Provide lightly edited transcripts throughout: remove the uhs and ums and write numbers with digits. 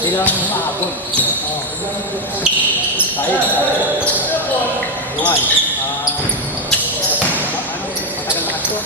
Bilang maabot. Tayo. Buhay. Matagal na ito.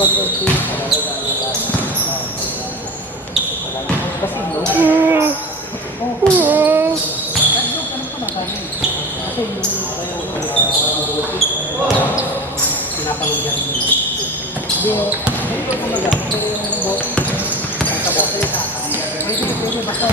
Kasi no? Kasi pinapalugyan mo. Hindi ko kumaga. Pero yung bot, sa bot, hindi ko pwede basta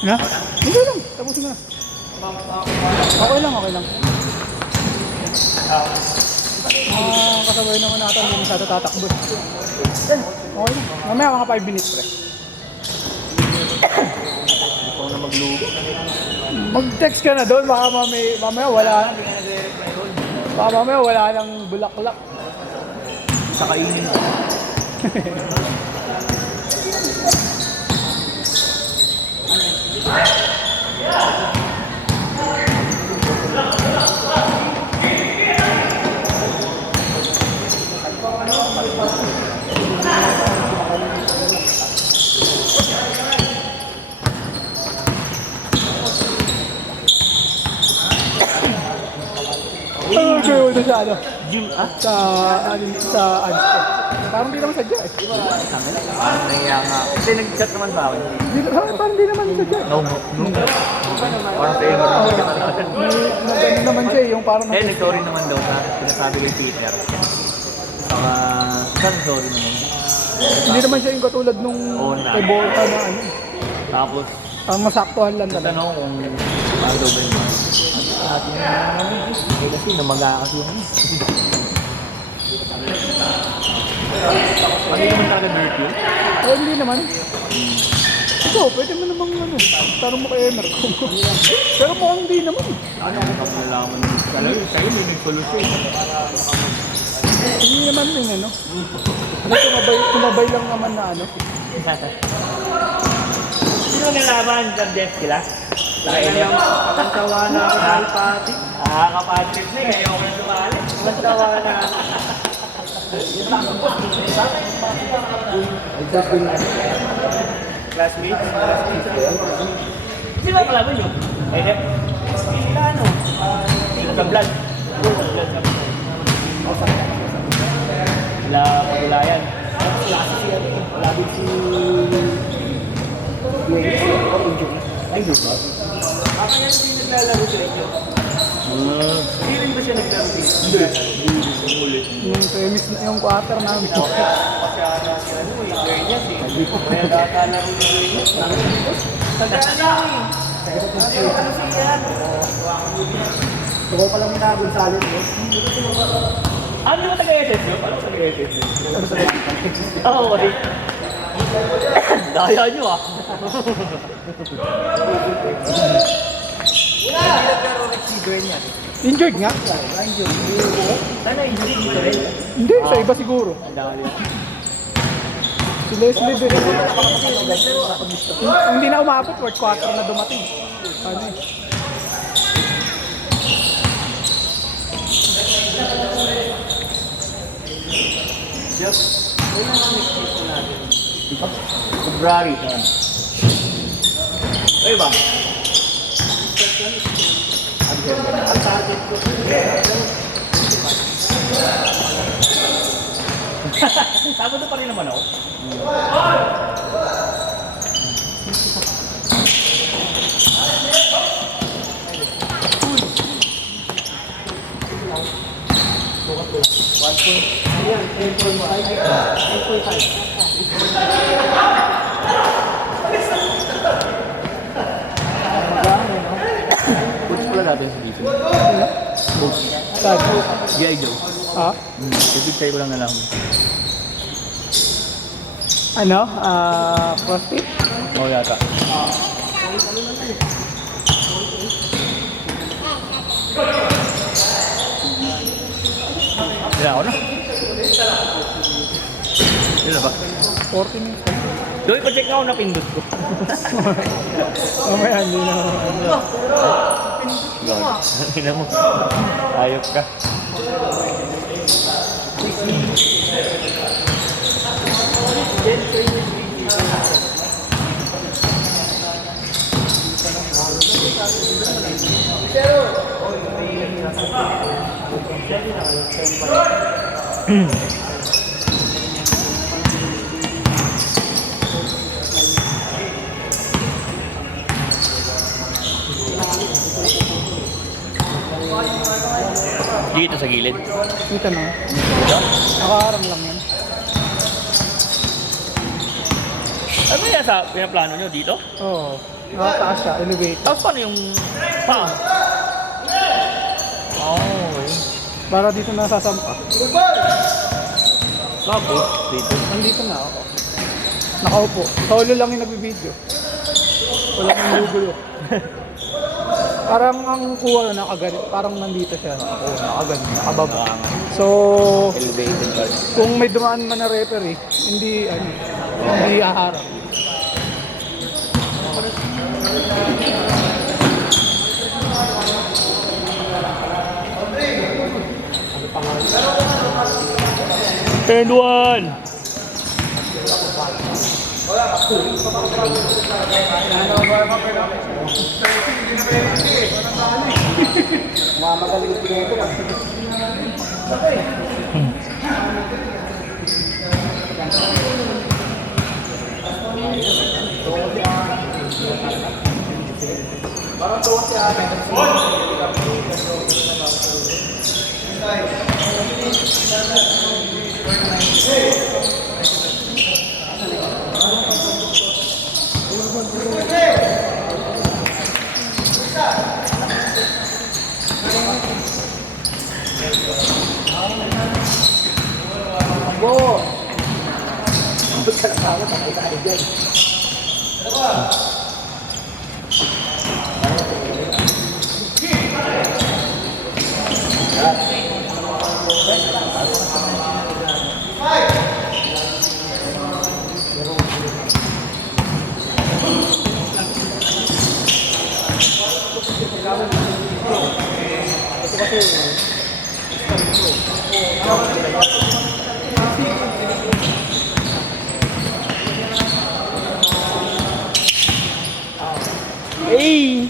Na? Hindi lang. Tapusin mo na. Okay lang, okay lang. Kasabay naman natin hindi masyado tatakbo. Yan, okay lang. Mamaya mga 5 minutes pre. Ikaw na maglugo. Mag-text ka na doon, baka mamaya wala nang, baka mamaya wala nang bulaklak. Sa kainin ko. Ano kayo doon sa ano? Ah? Sa ano? Parang di naman sadya eh. Tangin na. Nahiya nga ako. Kasi nag-chat naman ba ako? Parang di naman sadya. No. Parang favor naman siya. Nag-ano naman siya eh, yung parang... Eh, nag-sorry naman daw sa sinasabi kay Peter. Saka, saan sorry naman? Hindi naman siya yung katulad nung Oo na. kay Borta na ano. Tapos, Ang masaktuhan lang talaga. tanong kung ano daw ba yun? Atin yung naman. Eh, kasi namaga kasi yun. Ano naman talaga dirty yun? Oh, hindi naman. Ikaw, pwede mo namang ano, tanong mo kay Emer. Pero mukhang hindi naman. Ano kung nalaman mo? Kayo may nag-solution. Hindi naman din ano. Tumabay lang naman na ano. Sino nalaman sa desk sila? Nakainip. Tawa na ako sa alpati. Kapatid na eh. Ayaw ko na sumali. Tawa na ako. Classmates? Sino ba kalaban yun? Eh, sila ano? Sila sa vlog. Sila pagulayan. Labi si... Ay, doon ba? Baka yan yung naglalaro sila ito. Hindi rin ba siya naglaro dito? Hindi. Yung premise na yung quarter namin. Pasyara si ano eh, Gernyan eh. Kaya nakalaro ni Gernyan. Tandaan na eh. Ano siya yan? Ito pa lang minagod sa alin eh. Ano ba taga-SS yun? Ano taga-SS yun? Oo, okay. Daya nyo ah. Hindi naglaro rin si Gernyan. Injured nga? Sana hindi dito rin. Hindi, sa iba siguro. Ang dami. Si Leslie din. Hindi na umabot, fourth quarter na dumating. Ano eh. Just, wala na next season natin. February. Ay ba? Ang target ko. Sabado pa rin naman ako. Ayan, 10.5. Coach pala natin sa dito. Coach. Sad. G.I. Joe. Ah? Kasi tayo ko lang nalaman. Ano? CrossFit? Oo yata. Kaya ako na. Yun na ba? 40 minutes. Doy, pa-check nga ako na pindot ko. Mamaya, hindi na. Ina mo. Ayop ka. Dito sa gilid. Dito na. Dito? Nakaharang lang yan. Ano yan sa pinaplano nyo dito? Oo. Nakataas siya, elevator. Tapos paano yung pa? Oh, okay. Para dito na sasampa. Tapos, dito. Nandito na ako. Nakaupo. Solo lang yung nagbibideo. Wala nang gugulo. Parang ang kuha nakaganit, parang nandito siya. Oo, nakaganit, nakababa. So, Elevated card. kung may dumaan man na referee, hindi hindi haharap. And one. Mamagaling pinito. Parang tuwa si ate. Hey!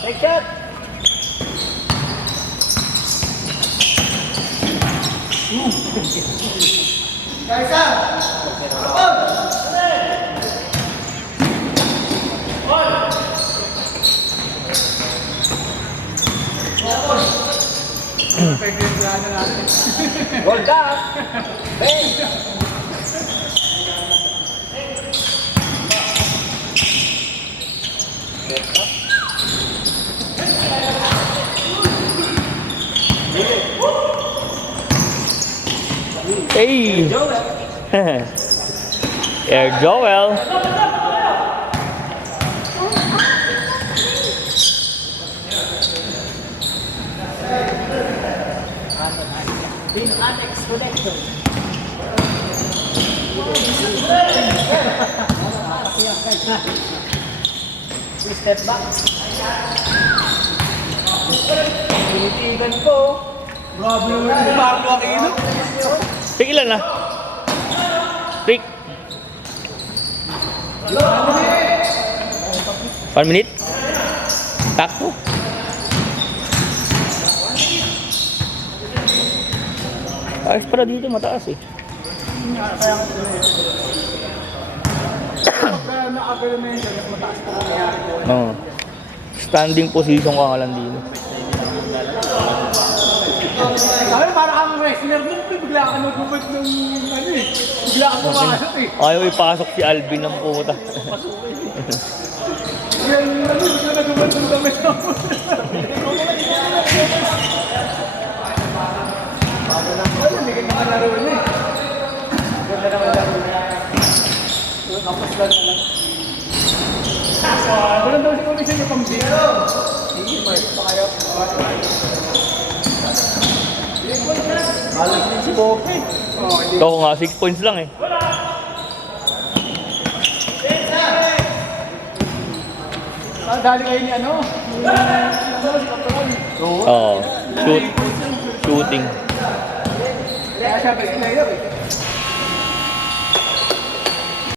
Take shot! Goal ka! Hey! Air Joel! Bin Anex Connection. Step back. Tinitigan ko. Grabe naman yung Marlo Aquino. Pick ilan na? Pick. 1 minute? Takto. Ayos pala dito, mataas eh. Kaya nakagalaman siya, mas mataas pa kaya. Oo. Standing position ka nga lang dito. Sabi, parang kang wrestler nun, bigla ka nag-move ng bigla ka pumasok eh. Ayaw ipasok si Alvin ng puta. Yan, bigla nag-move ng damit ng hindi ka nakalaro na eh. Ganda naman laro niya. Kapos lang na lang. Wala daw si Komisyon yung pang-dito. Sige, Mark. Pa kayo. Alas din si Boke. Ito ko nga, 6 points lang eh. Dali kayo ni ano? Oo. Shooting. Kaya siya best player eh.